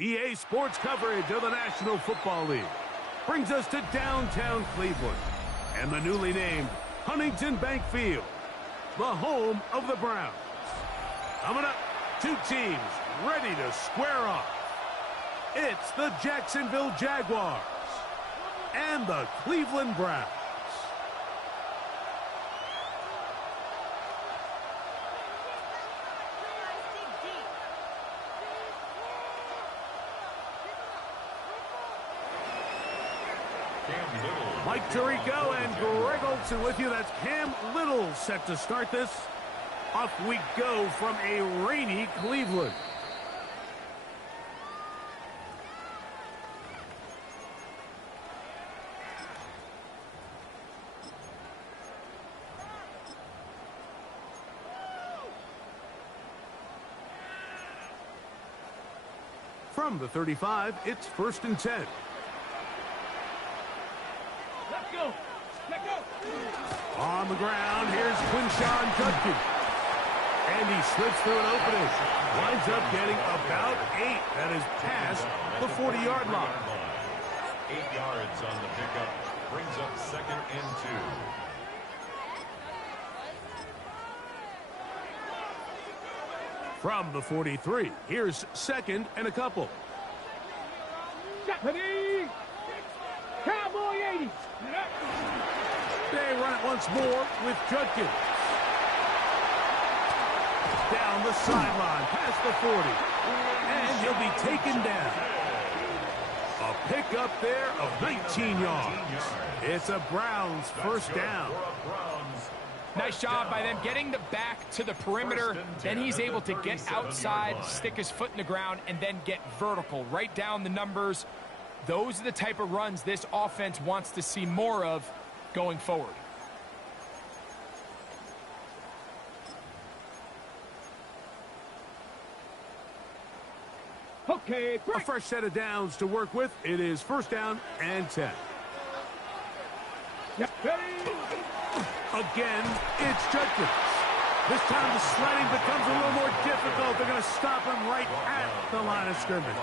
EA Sports coverage of the National Football League brings us to downtown Cleveland and the newly named Huntington Bank Field, the home of the Browns. Coming up, two teams ready to square off. It's the Jacksonville Jaguars and the Cleveland Browns. Mike Tirico and Greg Olsen with you. That's Cam Little set to start this. Off we go from a rainy Cleveland. From the 35, it's 1st and 10. Let's go. Let's go. On the ground, here's Quinshawn Judkins. And he slips through an opening. Winds up getting about 8. That is past the 40-yard line. 8 yards on the pickup. Brings up 2nd and 2. From the 43, here's 2nd and a couple. Ready. Cowboy 80. They run it once more with Judkins. Down the sideline, past the 40. And he'll be taken down. A pickup there of 19 yards. It's a Browns first down. Nice job by them getting the back to the perimeter. Then he's able to get outside, stick his foot in the ground, and then get vertical. Right down the numbers. Those are the type of runs this offense wants to see more of going forward. Okay, break. A fresh set of downs to work with. It is 1st down and 10. Yep. Ready. Again, it's Judkins. This time the sledding becomes a little more difficult. They're going to stop him right at the line of scrimmage.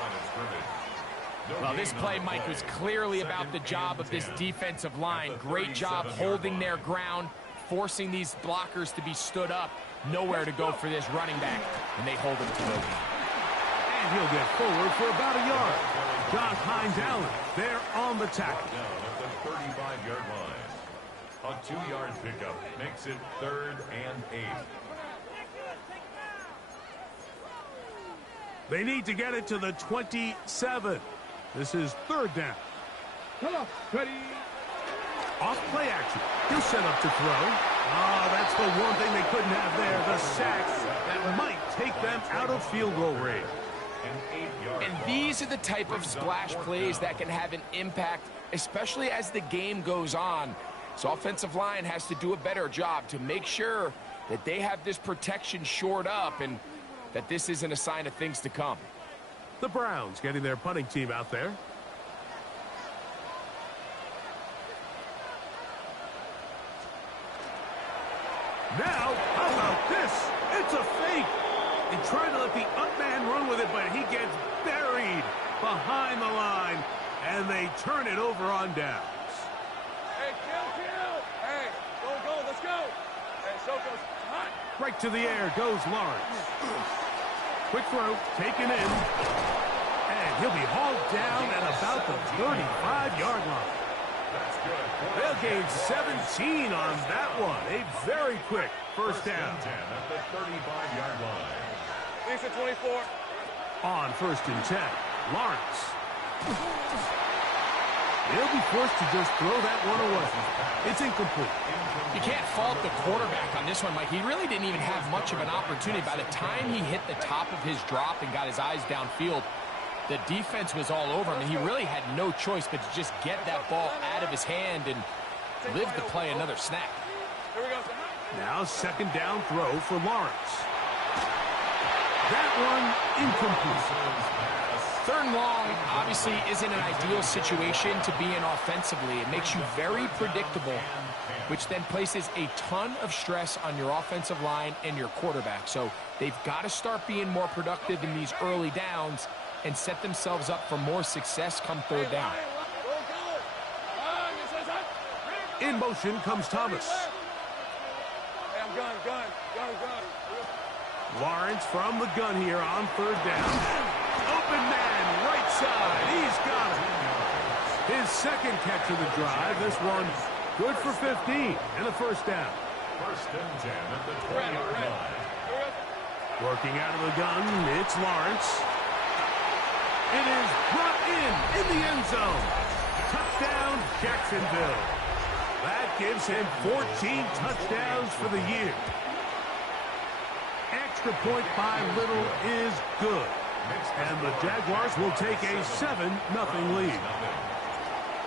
Well, this play, Mike, was clearly about the job of this defensive line. Great job holding their ground, forcing these blockers to be stood up. Nowhere to go for this running back, and they hold him to no gain. And he'll get forward for about a yard. Josh Hines Allen there on the tackle. Down at the 35-yard line. A 2-yard pickup makes it 3rd and 8. They need to get it to the 27. This is 3rd down. Come on. Ready. Off play action. He'll set up to throw. Oh, that's the one thing they couldn't have there. The sack that might take them out of field goal range. And these are the type of splash plays that can have an impact, especially as the game goes on. So offensive line has to do a better job to make sure that they have this protection shored up and that this isn't a sign of things to come. The Browns getting their punting team out there. Now, how about this? It's a fake. They try to let the up man run with it, but he gets buried behind the line, and they turn it over on downs. Hey, kill. Hey, go, let's go. Hey, so goes. Hot. Right to the air goes Lawrence. Quick throw, taken in, and he'll be hauled down at about the 35-yard line. That's good. They'll gain 17 on that one. A very quick first down. 10 at the 35-yard line. Thanks at 24. On 1st and 10, Lawrence. He'll be forced to just throw that one away. It's incomplete. You can't fault the quarterback on this one, Mike. He really didn't even have much of an opportunity. By the time he hit the top of his drop and got his eyes downfield, the defense was all over him. He really had no choice but to just get that ball out of his hand and live to play another snap. Here we go. Now 2nd down throw for Lawrence. That one incomplete. 3rd and long obviously isn't an ideal situation to be in offensively. It makes you very predictable, which then places a ton of stress on your offensive line and your quarterback. So they've got to start being more productive in these early downs and set themselves up for more success come third down. In motion comes Thomas. Hey, I'm gun. Lawrence from the gun here on third down. Open man, right side. He's got it. His second catch of the drive. This one good for 15 and a first down. First and 10 at the 20-yard line. Working out of the gun, it's Lawrence. It is brought in the end zone. Touchdown, Jacksonville. That gives him 14 touchdowns for the year. Extra point by Little is good. And the Jaguars will take a 7-0 lead.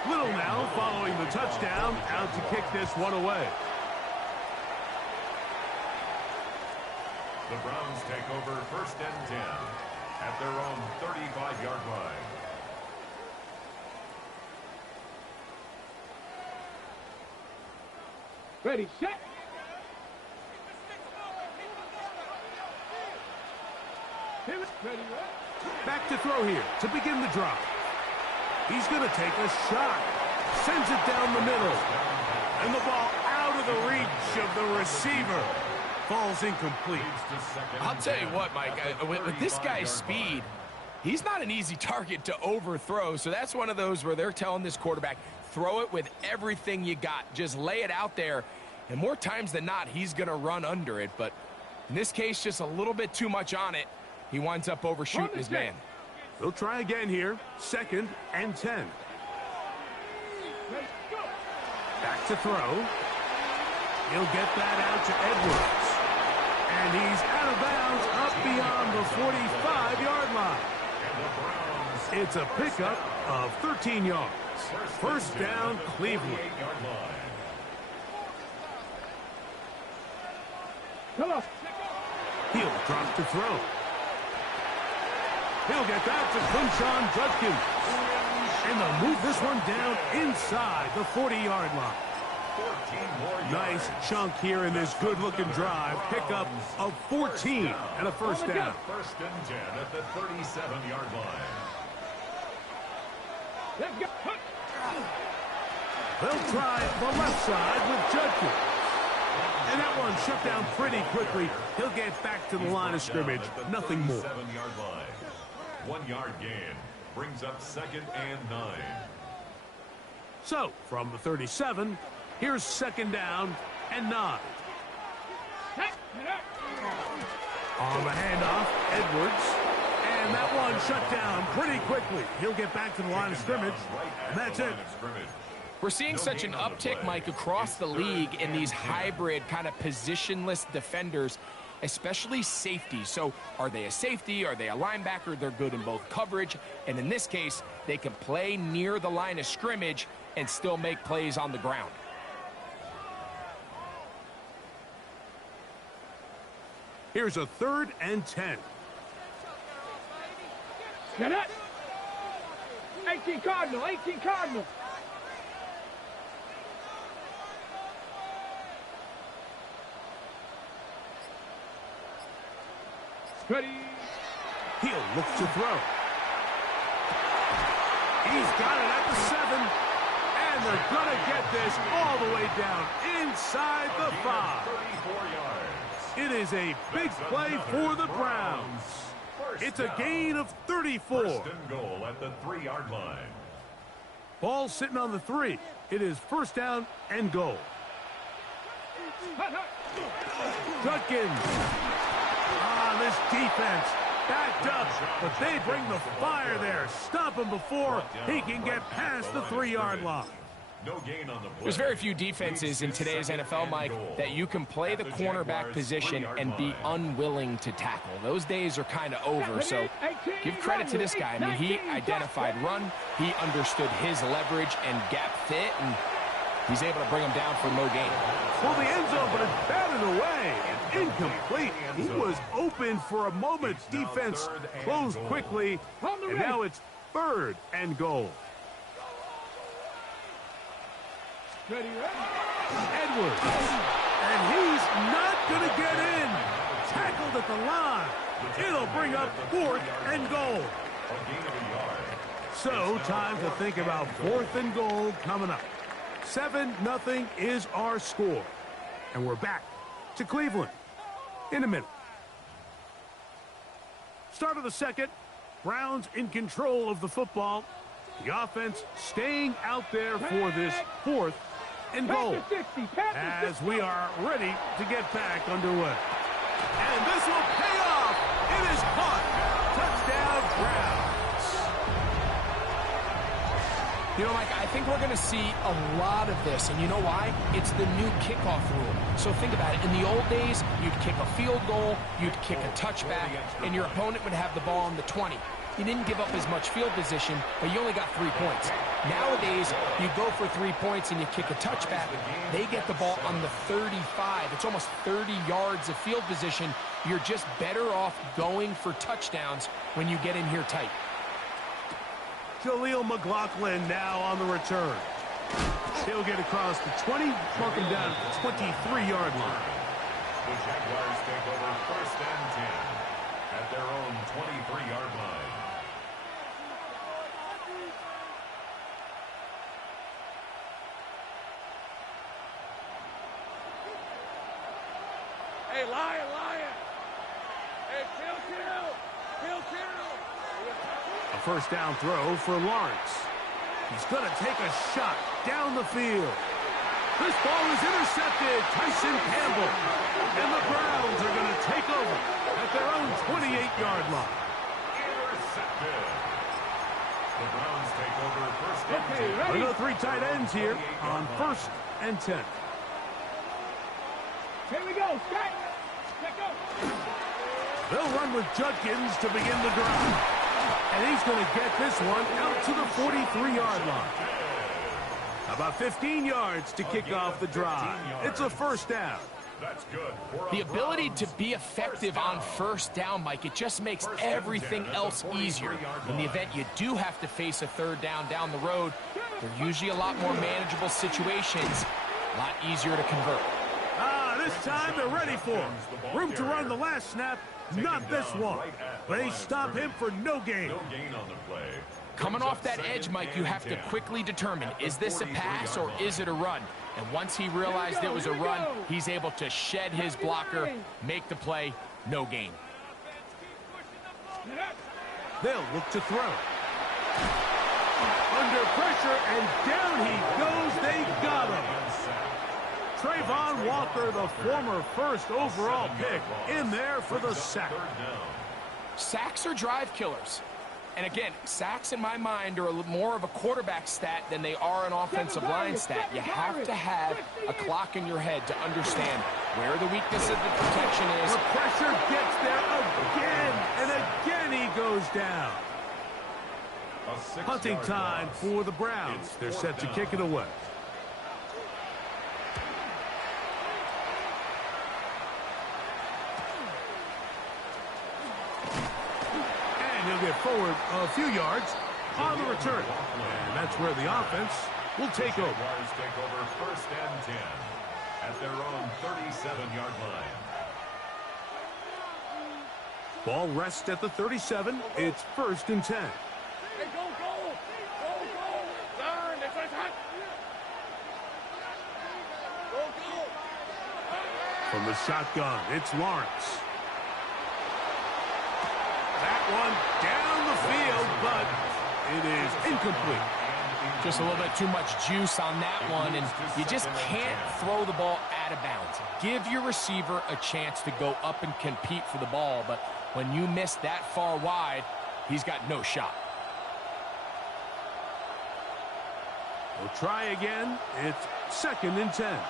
Little now following the touchdown, out to kick this one away. The Browns take over first and 10 at their own 35-yard line. Ready, set. Back to throw here to begin the drive. He's going to take a shot. Sends it down the middle. And the ball out of the reach of the receiver. Falls incomplete. I'll tell you what, Mike, with this guy's speed, he's not an easy target to overthrow. So that's one of those where they're telling this quarterback, throw it with everything you got. Just lay it out there. And more times than not, he's going to run under it. But in this case, just a little bit too much on it. He winds up overshooting his man. They'll try again here. 2nd and 10. Back to throw. He'll get that out to Edwards. And he's out of bounds up beyond the 45-yard line. It's a pickup of 13 yards. First down, Cleveland. He'll drop to throw. He'll get that to Quinshon Judkins. And they'll move this one down inside the 40-yard line. Nice chunk here in this good-looking drive. Pickup of 14 and a first down. First and 10 at the 37-yard line. They'll try the left side with Judkins. And that one shut down pretty quickly. He'll get back to the line of scrimmage. Nothing more. 7-yard line. 1 yard gain brings up 2nd and 9. So, from the 37, here's 2nd down and 9. On the handoff, Edwards. And that one shut down pretty quickly. He'll get back to the line of scrimmage. And that's it. We're seeing such an uptick, Mike, across the league in these hybrid kind of positionless defenders, especially safety. So are they a safety? Are they a linebacker? They're good in both coverage. And in this case, they can play near the line of scrimmage and still make plays on the ground. Here's a 3rd and 10. Get it. 18 Cardinal, 18 Cardinal. Ready. He'll look to throw. He's got it at the 7. And they're going to get this all the way down inside the 5. 34 yards. It is a big play for the Browns. It's a gain of 34. First and goal at the 3-yard line. Ball sitting on the 3. It is first down and goal. Judkins. This defense backed up, but they bring the fire there. Stop him before he can get past the 3-yard line. No gain on the play. There's very few defenses in today's NFL, Mike, that you can play the cornerback position and be unwilling to tackle. Those days are kind of over, so give credit to this guy. I mean, he identified run, he understood his leverage and gap fit, and he's able to bring him down for no gain. Well, the end zone, but it's batted away. Incomplete. He was open for a moment. Defense closed quickly, and now it's 3rd and goal. Edwards. And he's not going to get in. Tackled at the line. It'll bring up 4th and goal. A gain of a yard. So, time to think about 4th and goal coming up. 7-0 is our score. And we're back to Cleveland in a minute. Start of the second. Browns in control of the football. The offense staying out there for this 4th and goal. As we are ready to get back underway. And this will pay off. It is caught. Touchdown, Browns. You know, Mike, I think we're going to see a lot of this, and you know why? It's the new kickoff rule. So think about it. In the old days, you'd kick a field goal, you'd kick a touchback, and your opponent would have the ball on the 20. You didn't give up as much field position, but you only got 3 points. Nowadays, you go for 3 points and you kick a touchback. They get the ball on the 35. It's almost 30 yards of field position. You're just better off going for touchdowns when you get in here tight. Jaleel McLaughlin now on the return. He'll get across the 20, mark him down at the 23-yard line. The Jaguars take over 1st and 10 at their own 23-yard line. Hey, Lion! Hey, kill! A first down throw for Lawrence. He's going to take a shot down the field. This ball is intercepted. Tyson Campbell. And the Browns are going to take over at their own 28-yard line. Intercepted. The Browns take over 1st and 10. We go 3 tight ends here on 1st and 10. Here we go, Scott. Let's go. They'll run with Judkins to begin the drive. And he's going to get this one out to the 43-yard line. About 15 yards to kick off the drive. It's a first down. That's good. The ability to be effective on first down, Mike, it just makes everything else easier. In the event you do have to face a 3rd down the road, they're usually a lot more manageable situations, a lot easier to convert. This time they're ready for him. Room to run the last snap, not this one. They stop him for no gain. No gain on the play. Coming off that edge, Mike, you have to quickly determine, is this a pass or is it a run? And once he realized it was a run, he's able to shed his blocker, make the play, no gain. They'll look to throw. Under pressure, and down he goes. They got him. Trayvon Walker, the former 1st overall pick, in there for the sack. Sacks are drive killers. And again, sacks in my mind are more of a quarterback stat than they are an offensive line stat. You have to have a clock in your head to understand where the weakness of the protection is. The pressure gets there again, and again he goes down. Hunting time for the Browns. They're set to kick it away. He'll get forward a few yards on the return. And that's where the offense will take over. Jaguars take over 1st and 10 at their own 37-yard line. Ball rests at the 37. It's 1st and 10. Hey, go! Turn, that's what it's hot. Go! From the shotgun, it's Lawrence. That one down the field, but it is incomplete. Just a little bit too much juice on that one, and you just can't throw the ball out of bounds. Give your receiver a chance to go up and compete for the ball, but when you miss that far wide, he's got no shot. We'll try again. It's 2nd and 10. Hey,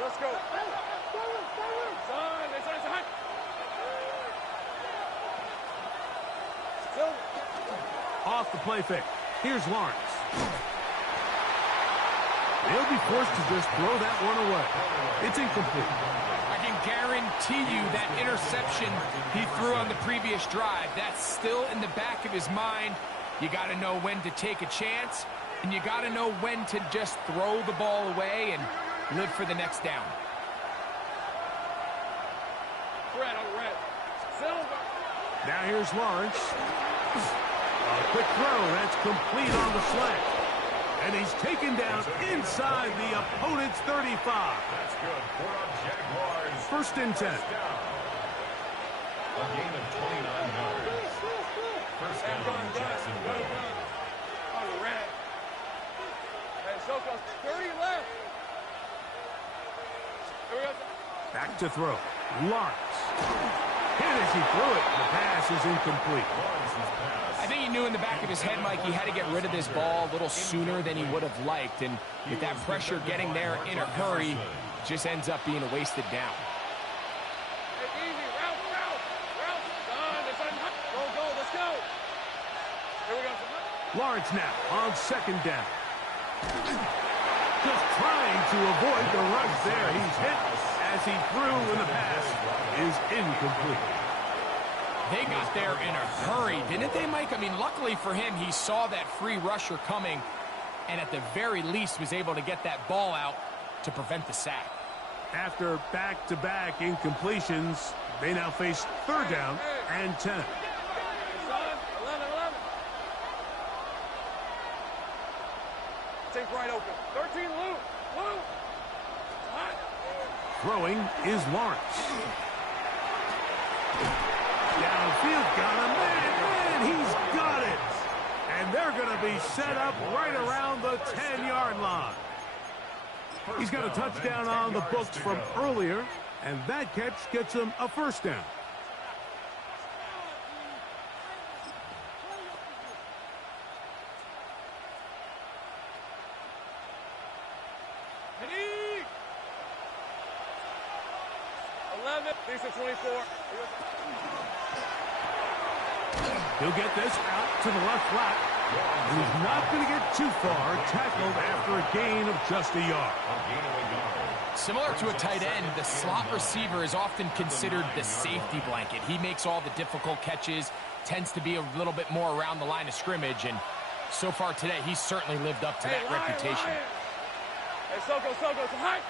let's go. Son, that's what it's hot. Off the play fake. Here's Lawrence. They'll be forced to just throw that one away. It's incomplete. I can guarantee you that interception he threw on the previous drive, that's still in the back of his mind. You got to know when to take a chance, and you got to know when to just throw the ball away and live for the next down. Now here's Lawrence. A quick throw. That's complete on the slant. And he's taken down inside the opponent's 35. That's good for the Jaguars. First and 10. A gain of 29 yards. First down, Jacksonville. On the red. Hey, Soko, 30 left. Here we go. Back to throw. Lawrence. And as he threw it, the pass is incomplete. Lawrence's pass. I think he knew in the back of his head, Mike, he had to get rid of this ball a little sooner than he would have liked. And with that pressure getting there in a hurry, just ends up being a wasted down. Hey, easy. Route. Done. It's on. Go. Let's go. Here we go. Lawrence now on second down. Just trying to avoid the rush there. He's hit as he threw, and the pass is incomplete. They got there in a hurry, didn't they, Mike? I mean, luckily for him, he saw that free rusher coming, and at the very least was able to get that ball out to prevent the sack. After back-to-back incompletions, they now face third down and 10. 11. Take right open. 13, Lou. Throwing is Lawrence. Downfield, got him. Man, he's got it. And they're going to be set up right around the 10-yard line. He's got a touchdown on the books from earlier, and that catch gets him a first down. Decent 24. He'll get this out to the left flat. He's not going to get too far, tackled after a gain of just a yard. Similar to a tight end, the slot receiver is often considered the safety blanket. He makes all the difficult catches, tends to be a little bit more around the line of scrimmage, and so far today, he's certainly lived up to that reputation. Hey, Soko, it's a hike.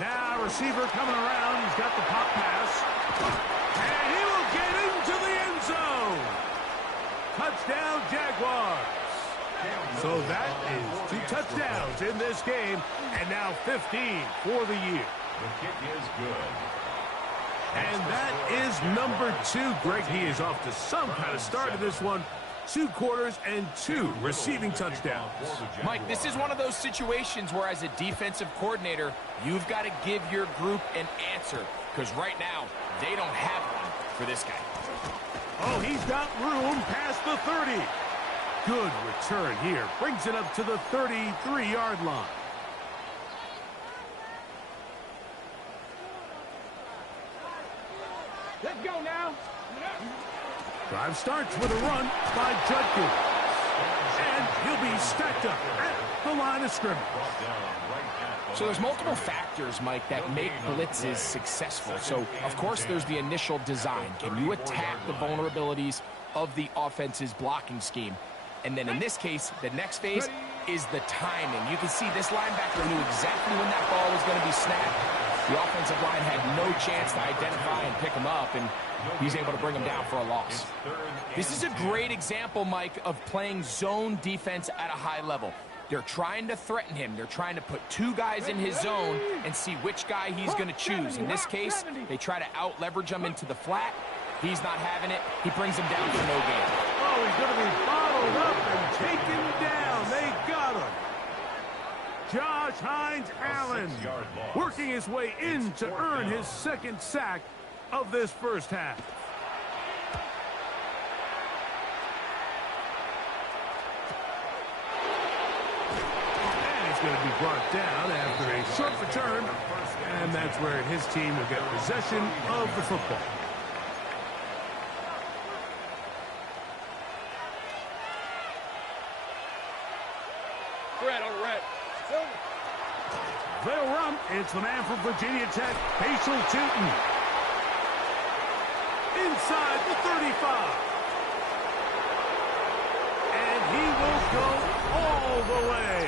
Now, receiver coming around. He's got the pop pass. And he will get into the end zone. Touchdown, Jaguars. So that is 2 touchdowns in this game, and now 15 for the year. The kick is good. And that is number 2. Greg, he is off to some kind of start in this one. 2 quarters and 2 receiving touchdowns. Mike, this is one of those situations where as a defensive coordinator, you've got to give your group an answer, because right now, they don't have one for this guy. Oh, he's got room past the 30. Good return here. Brings it up to the 33-yard line. Let's go now. Drive starts with a run by Judkins. And he'll be stacked up at the line of scrimmage. So there's multiple factors, Mike, that make blitzes successful. So, of course, there's the initial design. Can you attack the vulnerabilities of the offense's blocking scheme? And then in this case, the next phase is the timing. You can see this linebacker knew exactly when that ball was going to be snapped. The offensive line had no chance to identify and pick him up, and he's able to bring him down for a loss. This is a great example, Mike, of playing zone defense at a high level. They're trying to threaten him. They're trying to put 2 guys in his zone and see which guy he's going to choose. In this case, they try to out-leverage him into the flat. He's not having it. He brings him down for no gain. Oh, he's going to be bottled up and taken down. They got him. Josh Hines-Allen working his way in to earn his 2nd sack of this first half. And he's going to be brought down after a short return, and that's where his team will get possession of the football. Red on red. They'll run. It's the man from Virginia Tech, Facial Tootin. Inside the 35. And he will go all the way.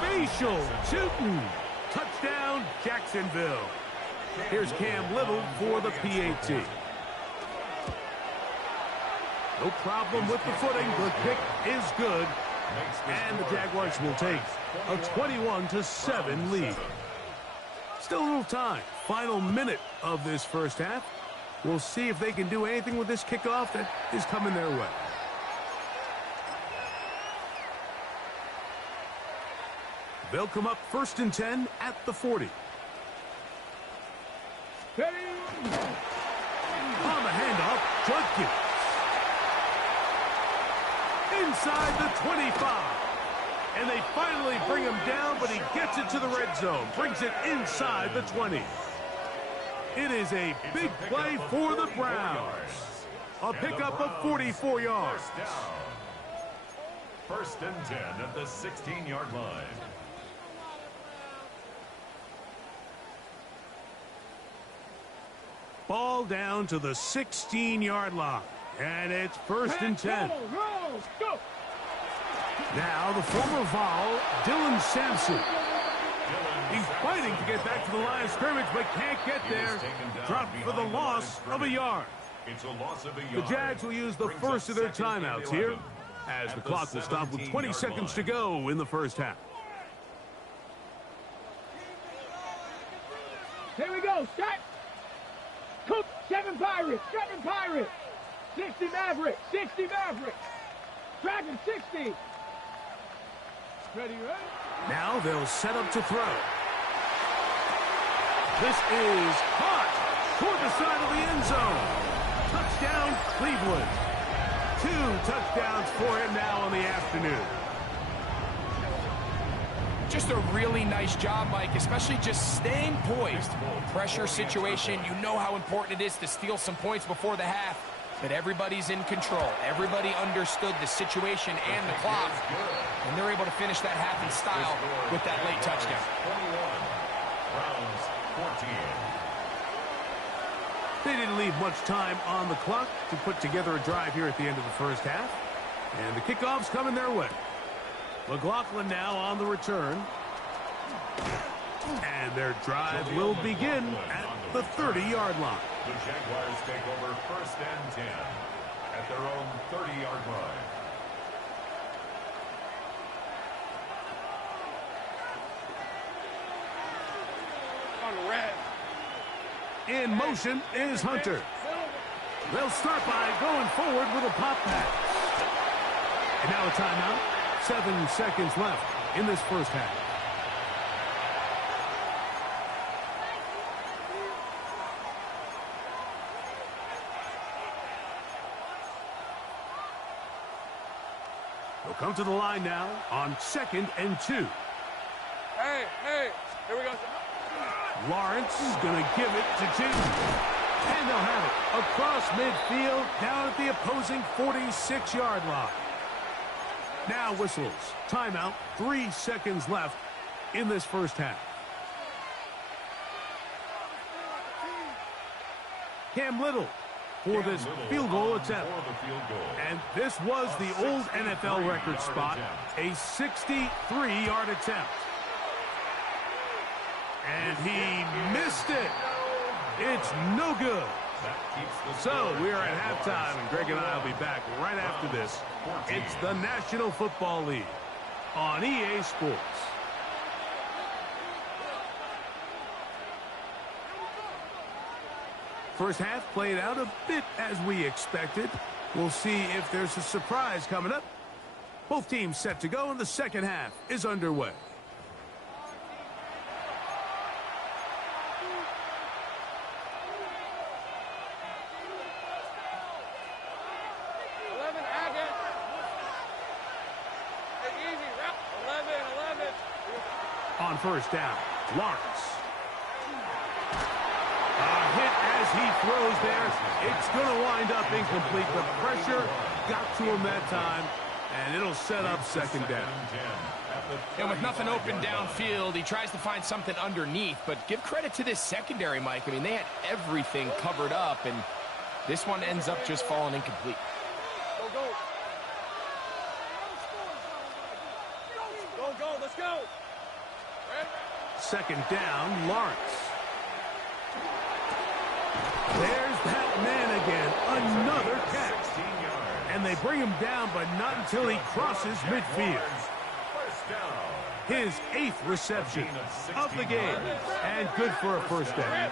Facial Tootin. Touchdown, Jacksonville. Here's Cam Little for the PAT. No problem with the footing. The kick is good. And the Jaguars will take a 21-7 lead. Still a little time. Final minute of this first half. We'll see if they can do anything with this kickoff that is coming their way. They'll come up 1st and 10 at the 40. On the handoff, Judkins. Inside the 25. And they finally bring him down, but he gets it to the red zone. Brings it inside the 20. It is a big play for the Browns. A pickup of 44 yards. First and 10 at the 16-yard line. Ball down to the 16-yard line. And it's 1st and 10. Go. Now the former Vol, Dylan Sampson. He's fighting to get back to the line of scrimmage, but can't get there. Dropped for the loss of a yard. It's a loss of a The yard. Jags will use the first of their timeouts here, as the clock will stop with 20 seconds to go in the first half. Here we go. Start. Cook. 7 Pirates. 7 Pirates. 60 Mavericks. 60 Mavericks. Dragon 60. Ready, ready? Now they'll set up to throw. This is caught toward the side of the end zone. Touchdown, Cleveland. 2 touchdowns for him now in the afternoon. Just a really nice job, Mike, especially just staying poised. Pressure situation, you know how important it is to steal some points before the half. But everybody's in control. Everybody understood the situation and the clock. And they're able to finish that half in style with that late touchdown. 21. Browns 14. They didn't leave much time on the clock to put together a drive here at the end of the first half. And the kickoff's coming their way. McLaughlin now on the return. And their drive will begin at the 30-yard line. The Jaguars take over 1st and 10 at their own 30-yard line. On red. In motion is Hunter. They'll start by going forward with a pop pass. And now a timeout. 7 seconds left in this first half. They'll come to the line now on 2nd and 2. Hey, here we go. Lawrence is going to give it to June. And they'll have it across midfield down at the opposing 46-yard line. Now whistles. Timeout. 3 seconds left in this first half. Cam Little for this field goal attempt. And this was the old NFL record spot. A 63-yard attempt. And he missed it. It's no good. So we are at halftime, and Greg and I will be back right after this. It's the National Football League on EA Sports. First half played out a bit as we expected. We'll see if there's a surprise coming up. Both teams set to go, and the second half is underway. On first down, Lawrence. A hit as he throws there. It's going to wind up incomplete. The pressure got to him that time, and it'll set up second down. And with nothing open downfield, he tries to find something underneath. But give credit to this secondary, Mike. I mean, they had everything covered up, and this one ends up just falling incomplete. Go, let's go. Second down, Lawrence. There's that man again. Another catch. And they bring him down, but not until he crosses midfield. His 8th reception of the game. And good for a first down.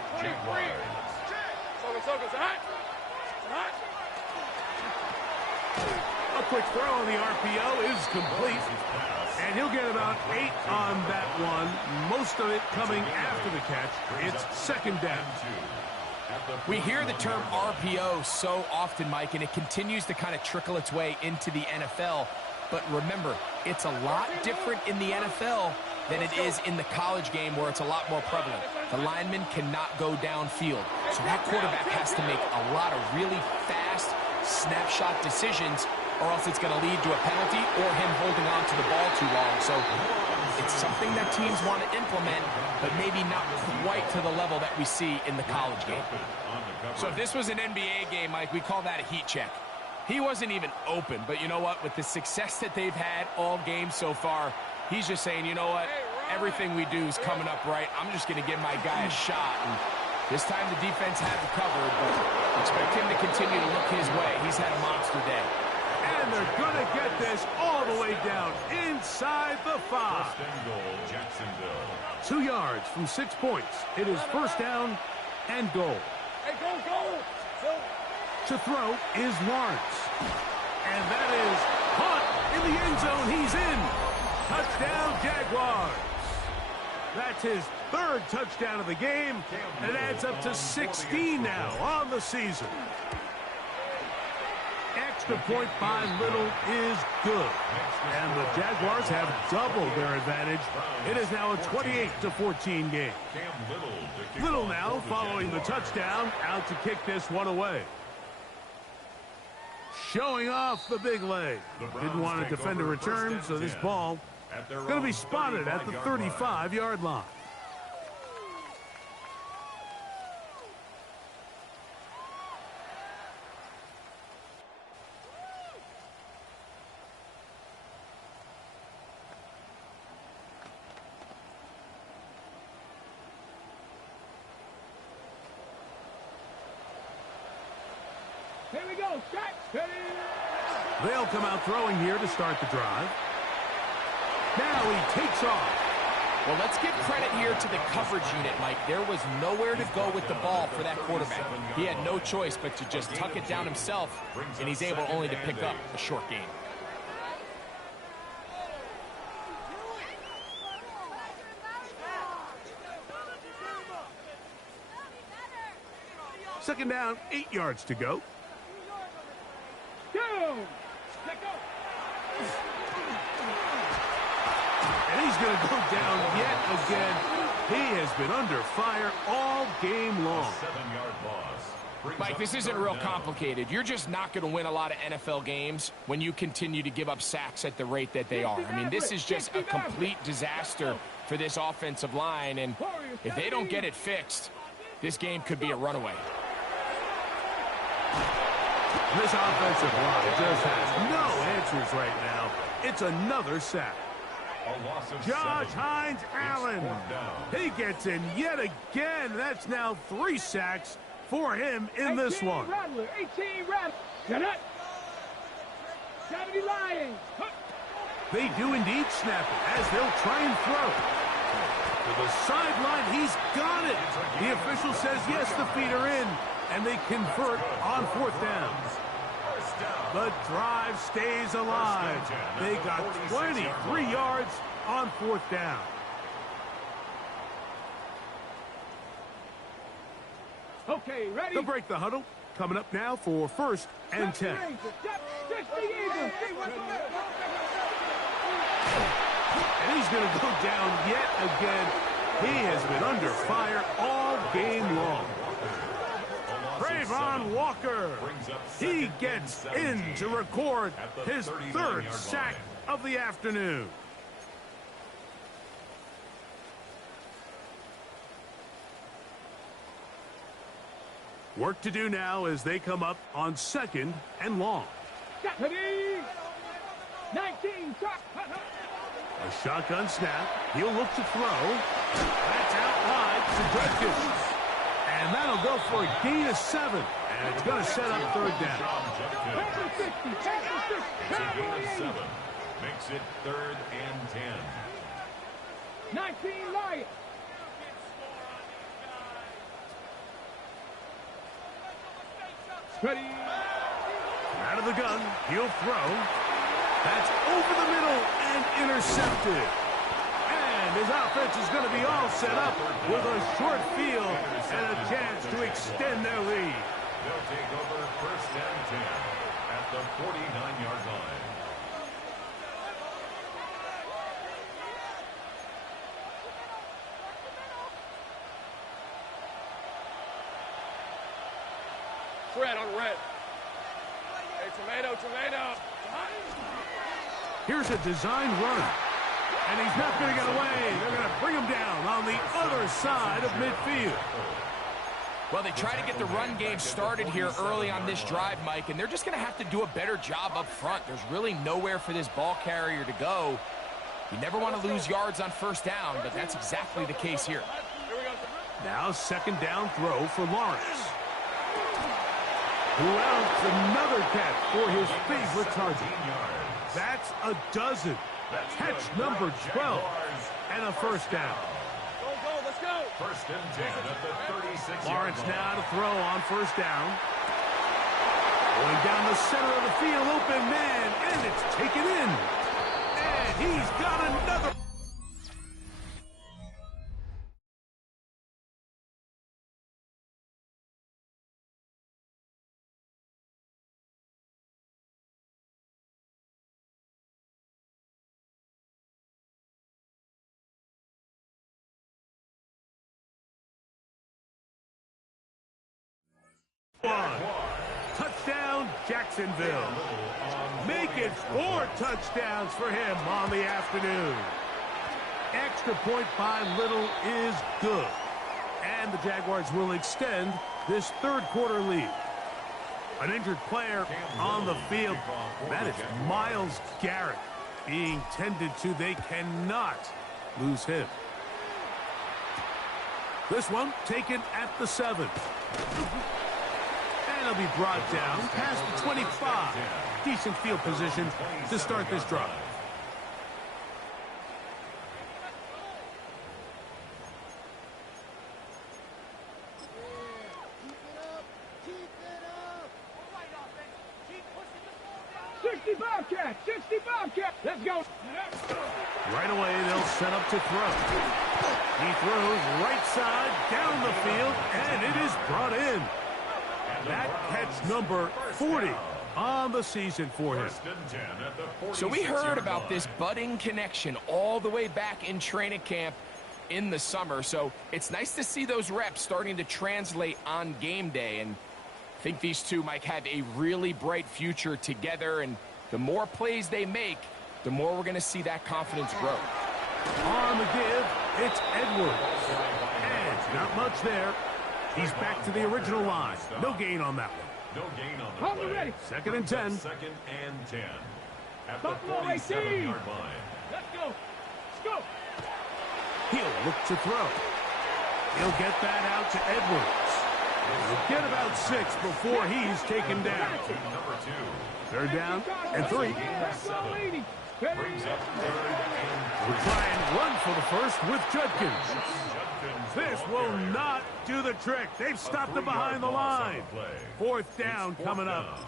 A quick throw on the RPO is complete. And he'll get about 8 on that one. Most of it coming after the catch. It's second down. We hear the term RPO so often, Mike, and it continues to kind of trickle its way into the NFL. But remember, it's a lot different in the NFL than it is in the college game where it's a lot more prevalent. The lineman cannot go downfield. So that quarterback has to make a lot of really fast snapshot decisions, or else it's going to lead to a penalty or him holding on to the ball too long. So it's something that teams want to implement, but maybe not quite to the level that we see in the college game. So if this was an NBA game, Mike, we call that a heat check. He wasn't even open, but you know what? With the success that they've had all game so far, he's just saying, you know what? Everything we do is coming up right. I'm just going to give my guy a shot. And this time the defense had him covered, but expect him to continue to look his way. He's had a monster day. And they're going to get this all the way down inside the 5. 2 yards from 6 points. It is first down and goal. Hey, go! To throw is Lawrence. And that is caught in the end zone. He's in. Touchdown, Jaguars. That's his 3rd touchdown of the game. And it adds up to 16 now on the season. Extra point by Little is good. And the Jaguars have doubled their advantage. It is now a 28-14 game. Little now following the touchdown, out to kick this one away. Showing off the big leg. Didn't want to defend a return, so this ball going to be spotted at the 35-yard line. Here we go, set, ready. They'll come out throwing here to start the drive. Now he takes off. Well, let's give credit here to the coverage unit, Mike. There was nowhere to go with the ball for that quarterback. He had no choice but to just tuck it down himself, and he's able only to pick up a short gain. Second down, 8 yards to go. And he's going to go down yet again. He has been under fire all game long. 7-yard loss. Mike, this isn't real complicated. You're just not going to win a lot of NFL games when you continue to give up sacks at the rate that they are. I mean, this is just a complete disaster for this offensive line, and if they don't get it fixed, this game could be a runaway. This offensive line just has no answers right now. It's another sack. Josh Hines Allen. He gets in yet again. That's now 3 sacks for him in this one. 18 Rattler. Get it. 70 Lions. They do indeed snap it as they'll try and throw. To the sideline, he's got it. The official says yes, the feet are in, and they convert on 4th down. The drive stays alive. They got 23 yards on 4th down. Okay, ready? They'll break the huddle. Coming up now for 1st and 10. And he's going to go down yet again. He has been under fire all game long. Trayvon Walker, he gets in to record his 3rd sack of the afternoon. Work to do now as they come up on 2nd and long. 19, A shotgun snap. He'll look to throw. That's out wide to Judkins. And that'll go for a gain of 7. And it's going to set up third down. Pass the 60. Pass the 60. It's a gain Cowboy of 80. 7. Makes it 3rd and 10. 19 Lions. Ready. Out of the gun, he'll throw. That's over the middle and intercepted. And his offense is going to be all set up with a short field and a chance to extend their lead. They'll take over 1st and 10 at the 49-yard line. Red on red. Hey, tomato. Here's a design run. And he's not going to get away. They're going to bring him down on the other side of midfield. Well, they try to get the run game started here early on this drive, Mike, and they're just going to have to do a better job up front. There's really nowhere for this ball carrier to go. You never want to lose yards on 1st down, but that's exactly the case here. Now 2nd down throw for Lawrence. Who else? Another catch for his favorite target. That's a dozen. Catch number 12 and a 1st down. Go, let's go. 1st and 10 at the 36-yard Lawrence line. now to throw on 1st down. Going down the center of the field, open man, and it's taken in. And he's got another. Touchdown, Jacksonville. Make it 4 touchdowns for him on the afternoon. Extra point by Little is good. And the Jaguars will extend this 3rd quarter lead. An injured player on the field. That is Myles Garrett being tended to. They cannot lose him. This one taken at the 7. And he'll be brought down past the 25. Decent field position to start this drive. Bobcat. 60 Bobcat. Let's go. Right away, they'll set up to throw. He throws right side down the field, and it is brought in. That catch number 40 on the season for him. So we heard about this budding connection all the way back in training camp in the summer. So it's nice to see those reps starting to translate on game day. And I think these two might have a really bright future together. And the more plays they make, the more we're going to see that confidence grow. On the give, it's Edwards. And not much there. He's back to the original line. No gain on that one. No gain on the play. Ready. 2nd and 10. 2nd and 10. At the Buffalo 47-yard line. Let's go. Let's go. He'll look to throw. He'll get that out to Edwards. He'll get about 6 before he's taken down. Number 2. 3rd down and 3. Buffalo 80. Brings up 3rd and We'll try and run for the first with Judkins. This will not do the trick. They've stopped him behind the line. 4th down coming up.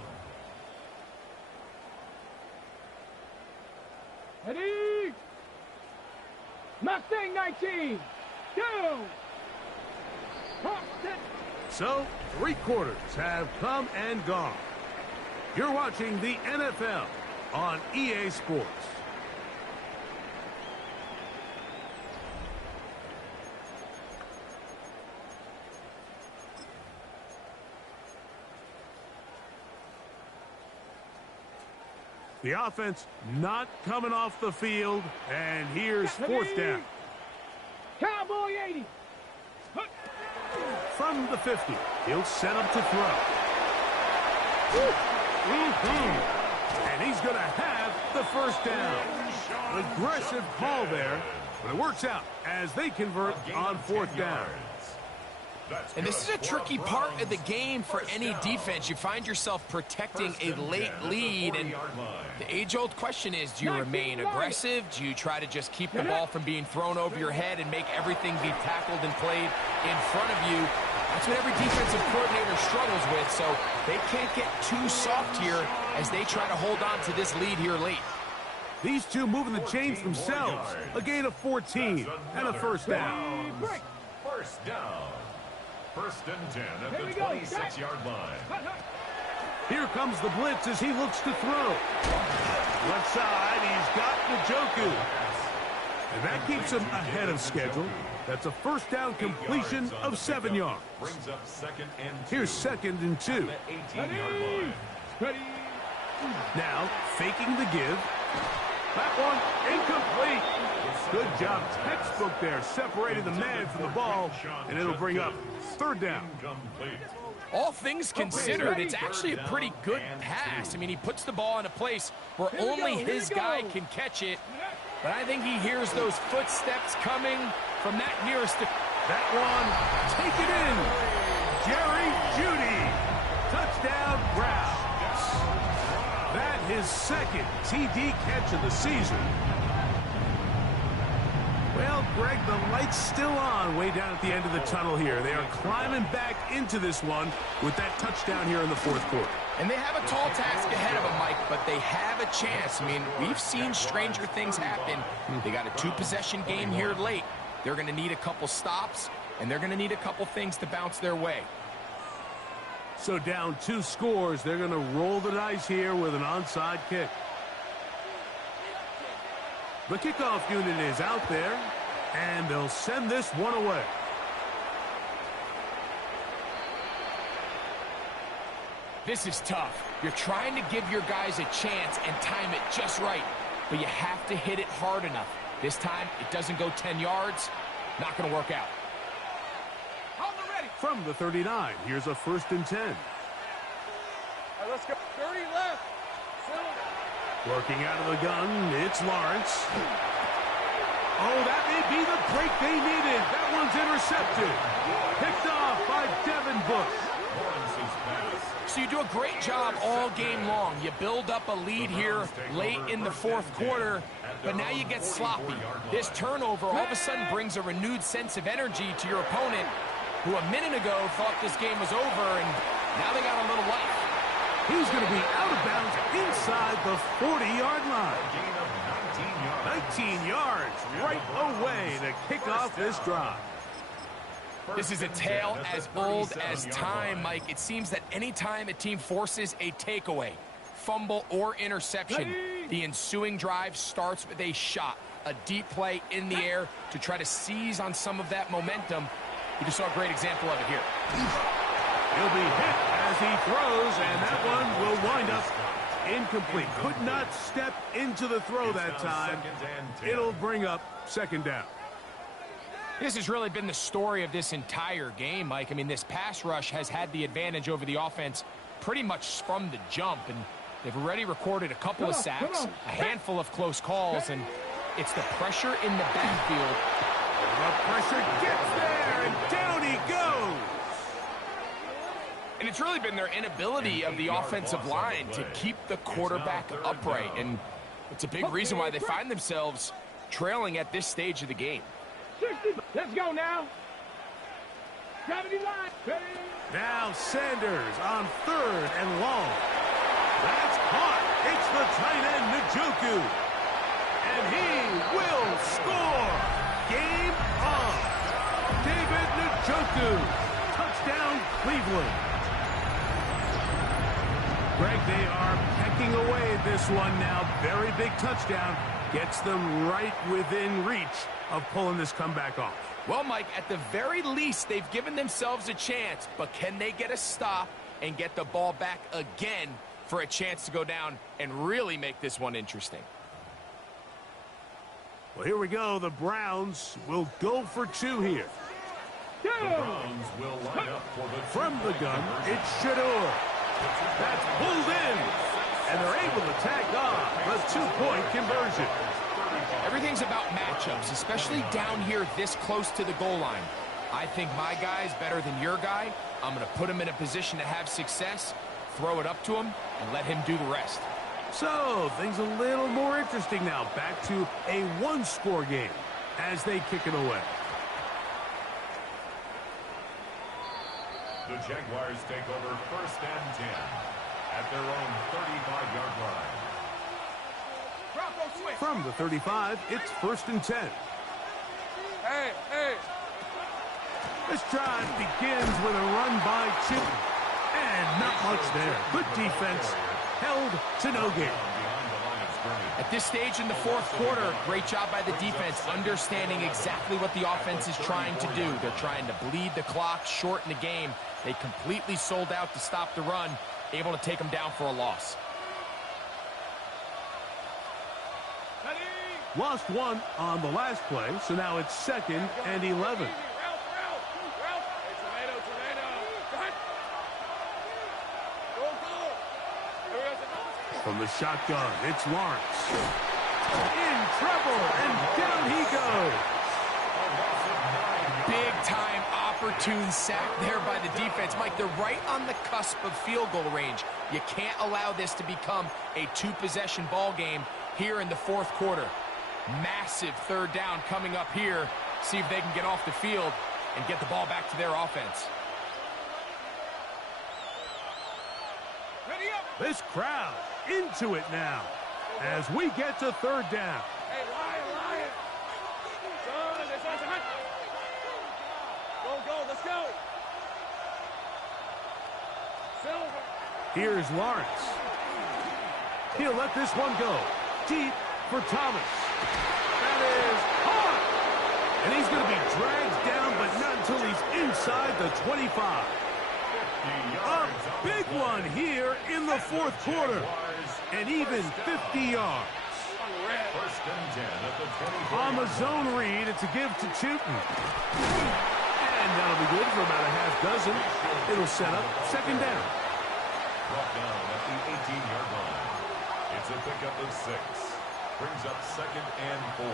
Ready. Mustang 19. Go. So, 3 quarters have come and gone. You're watching the NFL on EA Sports. The offense not coming off the field, and here's 4th down. Cowboy 80. From the 50, he'll set up to throw. And he's going to have the 1st down. Aggressive call there, but it works out as they convert on 4th down. And this is a tricky part of the game for any defense. You find yourself protecting a late lead, and the age-old question is, do you remain aggressive? Do you try to just keep the ball from being thrown over your head and make everything be tackled and played in front of you? That's what every defensive coordinator struggles with, so they can't get too soft here as they try to hold on to this lead here late. These two moving the chains themselves. A gain of 14 and a first down. First down. First and 10 at the 26-yard line. Here comes the blitz as he looks to throw. Left side, he's got Njoku. And that keeps him ahead of schedule. That's a first down completion of 7 yards. Brings up second and 2. Here's second and 2. 18-yard line. Ready. Now, faking the give. That one, incomplete. Good job, textbook there, separating the man from the ball, and it'll bring up third down. All things considered, it's actually a pretty good pass. I mean, he puts the ball in a place where only his guy can catch it. But I think he hears those footsteps coming from that nearest. That one, take it in. Jerry Jeudy. Touchdown, Browns. That his second TD catch of the season. Well, Greg, the light's still on way down at the end of the tunnel here. They are climbing back into this one with that touchdown here in the fourth quarter. And they have a tall task ahead of them, Mike, but they have a chance. I mean, we've seen stranger things happen. They got a 2-possession game here late. They're going to need a couple stops, and they're going to need a couple things to bounce their way. So down 2 scores, they're going to roll the dice here with an onside kick. The kickoff unit is out there, and they'll send this one away. This is tough. You're trying to give your guys a chance and time it just right, but you have to hit it hard enough. This time, it doesn't go 10 yards. Not going to work out. From the 39, here's a first and 10. All right, let's go. 30 left. Working out of the gun, it's Lawrence. Oh, that may be the break they needed. That one's intercepted. Picked off by Devin Bush. So you do a great job all game long. You build up a lead here late in the fourth quarter, but now you get sloppy. This turnover all of a sudden brings a renewed sense of energy to your opponent, who a minute ago thought this game was over, and now they got a little life. He's going to be out of bounds inside the 40-yard line. 19 yards right away to kick off this drive. This is a tale as old as time, Mike. It seems that any time a team forces a takeaway, fumble, or interception, the ensuing drive starts with a shot, a deep play in the air to try to seize on some of that momentum. You just saw a great example of it here. He'll be hit as he throws, and that one will wind up incomplete. Could not step into the throw that time. It'll bring up second down. This has really been the story of this entire game, Mike. I mean, this pass rush has had the advantage over the offense pretty much from the jump, and they've already recorded a couple of sacks, a handful of close calls, and it's the pressure in the backfield. The pressure gets there, and down he goes. And it's really been their inability of the offensive line to keep the quarterback upright, and it's a big reason why they find themselves trailing at this stage of the game. 60. Let's go now. Gravity line. Ready. Now Sanders on third and long. That's caught. It's the tight end, Njoku. And he will score. Game on. David Njoku. Touchdown, Cleveland. Greg, they are pecking away at this one now. Very big touchdown. Gets them right within reach of pulling this comeback off. Well, Mike, at the very least, they've given themselves a chance, but can they get a stop and get the ball back again for a chance to go down and really make this one interesting? Well, here we go. The Browns will go for 2 here. Browns will line up for the From the gun, it's Shador. That's pulled in, and they're able to tack on the 2-point conversion. Everything's about matchups, especially down here this close to the goal line. I think my guy's better than your guy. I'm going to put him in a position to have success, throw it up to him, and let him do the rest. So, things a little more interesting now. Back to a one-score game as they kick it away. The Jaguars take over 1st and 10 at their own 35-yard line. From the 35, it's 1st and 10. Hey, hey. This drive begins with a run by Chitton. And not much there. Good defense. Held to no gain. At this stage in the 4th quarter, great job by the defense, understanding exactly what the offense is trying to do. They're trying to bleed the clock, shorten the game. They completely sold out to stop the run, able to take them down for a loss. Lost one on the last play, so now it's 2nd and 11. From the shotgun, it's Lawrence. In trouble, and down he goes. Big-time opportune sack there by the defense. Mike, they're right on the cusp of field goal range. You can't allow this to become a two-possession ball game here in the 4th quarter. Massive 3rd down coming up here. See if they can get off the field and get the ball back to their offense. This crowd into it now as we get to 3rd down. Hey, Lion. Go, let's go. Silver. Here's Lawrence. He'll let this one go. Deep for Thomas. That is hard. And he's going to be dragged down, but not until he's inside the 25. A big one here in the 4th quarter. And even 50 yards. 1st and 10 at the 24. On the zone read, it's a give to Chitton. And that'll be good for about a half dozen. It'll set up 2nd down. Brought down at the 18-yard line. It's a pickup of 6. Brings up 2nd and 4.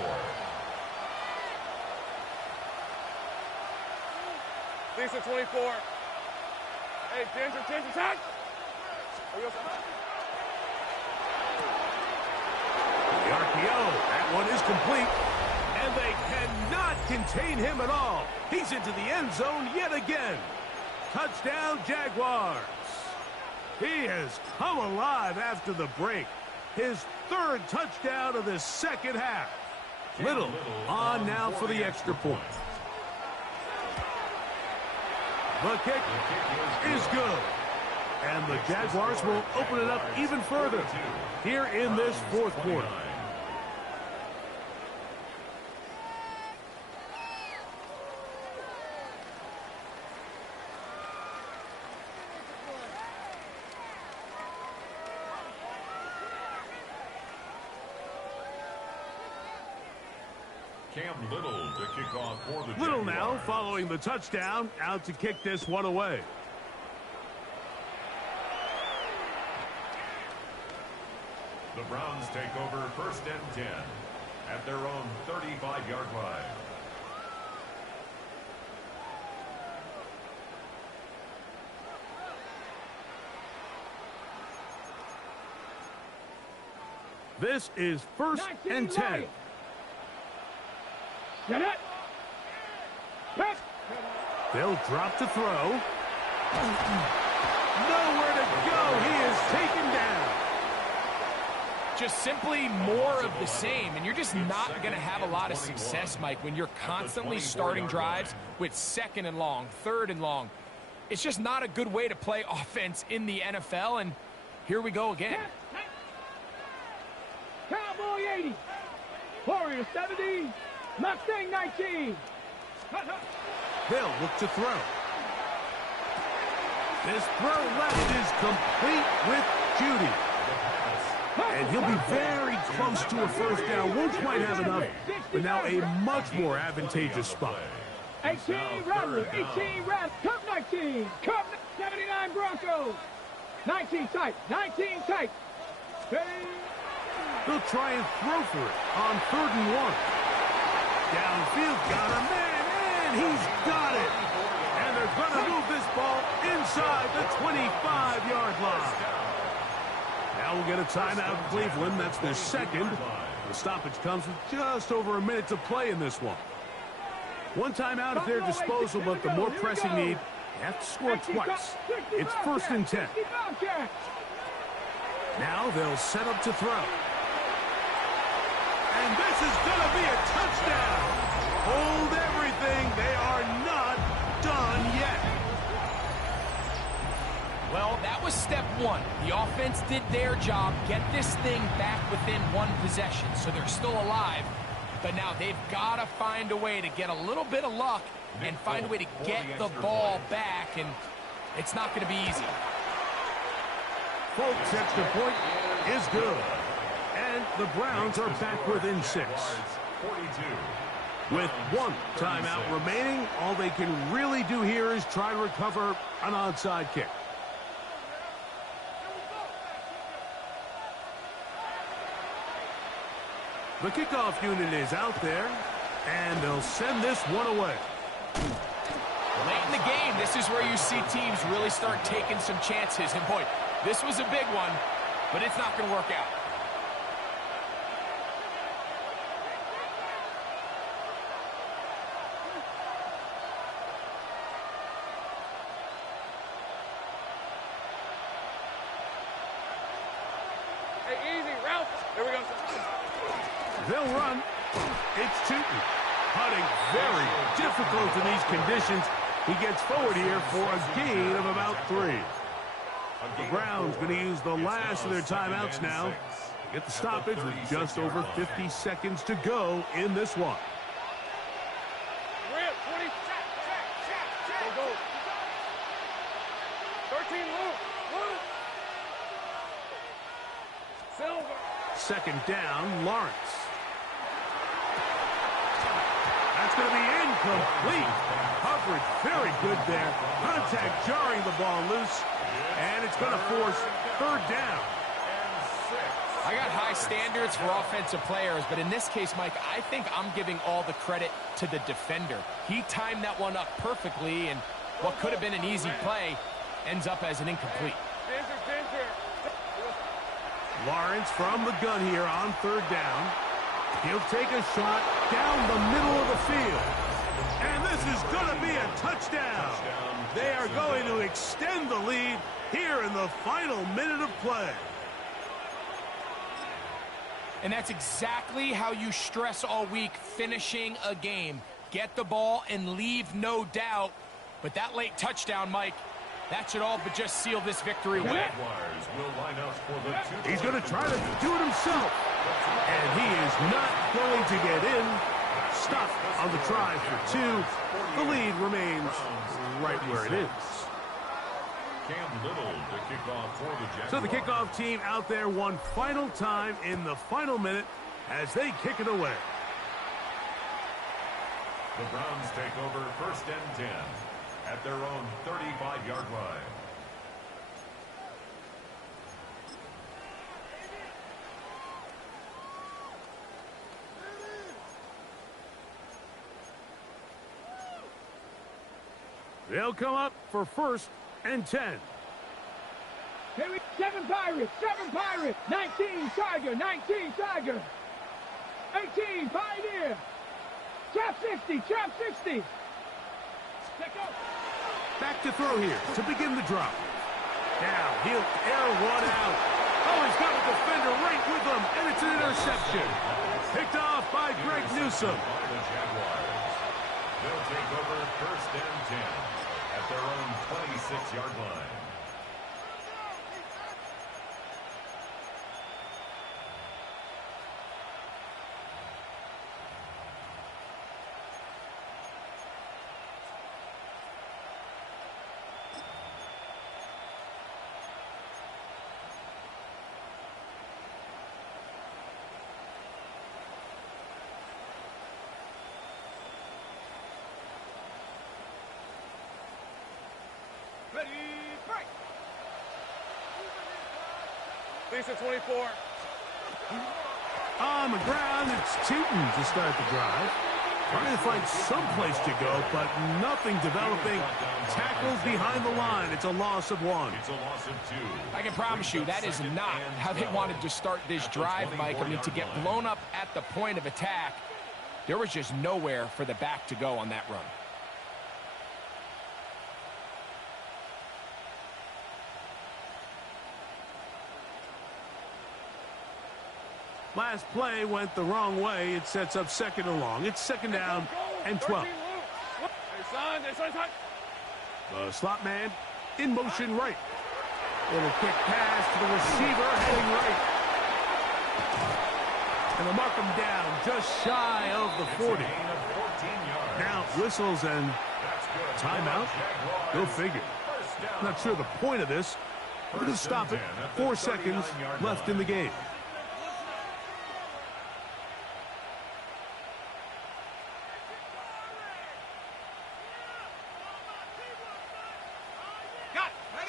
Decent 24. Hey, Ginger, tag. The RPO, that one is complete. And they cannot contain him at all. He's into the end zone yet again. Touchdown, Jaguars. He has come alive after the break. His 3rd touchdown of the 2nd half. Little on now for the extra point. The kick is good. And the Jaguars will open it up even further here in this 4th quarter. Cam Little to kick off for the Little Jaguars. now following the touchdown, out to kick this one away. The Browns take over 1st and 10 at their own 35-yard line. This is 1st and 10. Get it. Pass. They'll drop to throw. Nowhere to go. He is taken down. Just simply more of the same, and you're just not going to have a lot of success, Mike, when you're constantly starting drives with 2nd and long, 3rd and long. It's just not a good way to play offense in the NFL, and here we go again. Cowboy 80. Warrior 70. Mustang 19. They'll look to throw. This throw left is complete with Judy. And he'll be very close to a 1st down. Won't quite have enough, but now a much more advantageous spot. 18 Rattler. 18 Rattler. Cup 19. Cup 79 Broncos. 19 tight. 19 tight. They'll try and throw for it on 3rd and 1. Downfield, got a man, And he's got it. And they're going to move this ball inside the 25-yard line. Now we'll get a timeout, Cleveland. That's their second. The stoppage comes with just over a minute to play in this one. One timeout at their disposal, but the more pressing need, they have to score twice. It's 1st and 10. Now they'll set up to throw. And this is going to be a touchdown. Hold everything. They are not done yet. Well, that was step one. The offense did their job, get this thing back within one possession, so they're still alive. But now they've got to find a way to get a little bit of luck and find a way to get the ball back, and it's not going to be easy. Folks, extra point is good. And the Browns are back within 6. 42. With one timeout remaining, all they can really do here is try to recover an onside kick. The kickoff unit is out there, and they'll send this one away. Late in the game, this is where you see teams really start taking some chances. And boy, this was a big one, but it's not going to work out. Hey, easy, Ralph. There we go. They'll run. It's Tootin. Putting very difficult in these conditions. He gets forward here for a gain of about 3. The Browns going to use the last of their timeouts now. Get the stoppage with just over 50 seconds to go in this one. Rip, 20. Check. Go. 13, Luke. Silver. Second down, Lawrence. That's going to be incomplete. Coverage very good there. Contact jarring the ball loose. And it's going to force 3rd down. I got high standards for offensive players, but in this case, Mike, I think I'm giving all the credit to the defender. He timed that one up perfectly, and what could have been an easy play ends up as an incomplete. Lawrence from the gun here on 3rd down. He'll take a shot down the middle of the field. And this is going to be a touchdown. They are going to extend the lead here in the final minute of play. And that's exactly how you stress all week, finishing a game. Get the ball and leave no doubt. But that late touchdown, Mike, that should all but just seal this victory away. He's going to try to do it himself. And he is not going to get in. Stopped on the try for 2. The lead remains right where it is. So the kickoff team out there one final time in the final minute as they kick it away. The Browns take over 1st and 10 at their own 35-yard line. They'll come up for 1st and 10. Here we 7 Pirates. 19 Tiger. 18 Pioneer. Trap 60. Back to throw here to begin the drop. Now he'll air one out. Oh, he's got a defender right with him, and it's an interception. Picked off by Greg Newsome. They'll take over 1st and 10 at their own 26-yard line. Ready, break. Lisa 24. On the ground, it's Tootin to start the drive. Trying to find some place to go, but nothing developing. Tackles behind the line. It's a loss of 1. It's a loss of 2. I can promise you that is not how they wanted to start this drive, Mike. I mean, to get blown up at the point of attack, there was just nowhere for the back to go on that run. Last play went the wrong way. It sets up 2nd and long. It's 2nd down and 12. The slot man in motion right. Little quick pass to the receiver heading right. And they'll mark him down just shy of the 40. Now whistles and timeout. Go figure. Not sure the point of this. We're going to stop it. 4 seconds left in the game.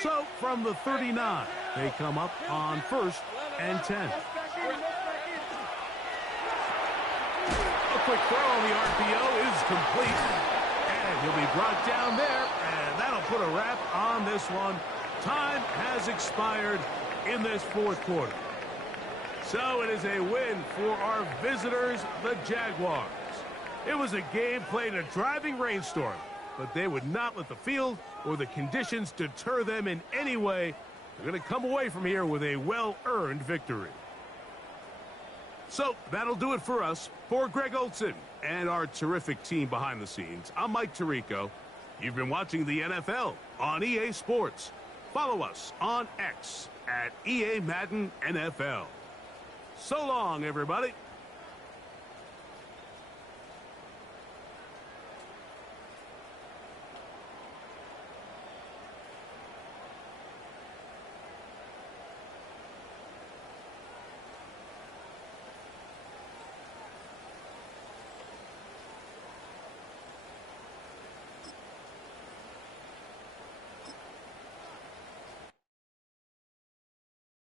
So from the 39, they come up on 1st and 10. A quick throw on the RPO is complete. And he'll be brought down there, and that'll put a wrap on this one. Time has expired in this 4th quarter. So it is a win for our visitors, the Jaguars. It was a game played in a driving rainstorm, but they would not let the field or the conditions deter them in any way. They're going to come away from here with a well-earned victory. So that'll do it for us. For Greg Olson and our terrific team behind the scenes, I'm Mike Tirico. You've been watching the NFL on EA Sports. Follow us on X at EA Madden NFL. So long, everybody.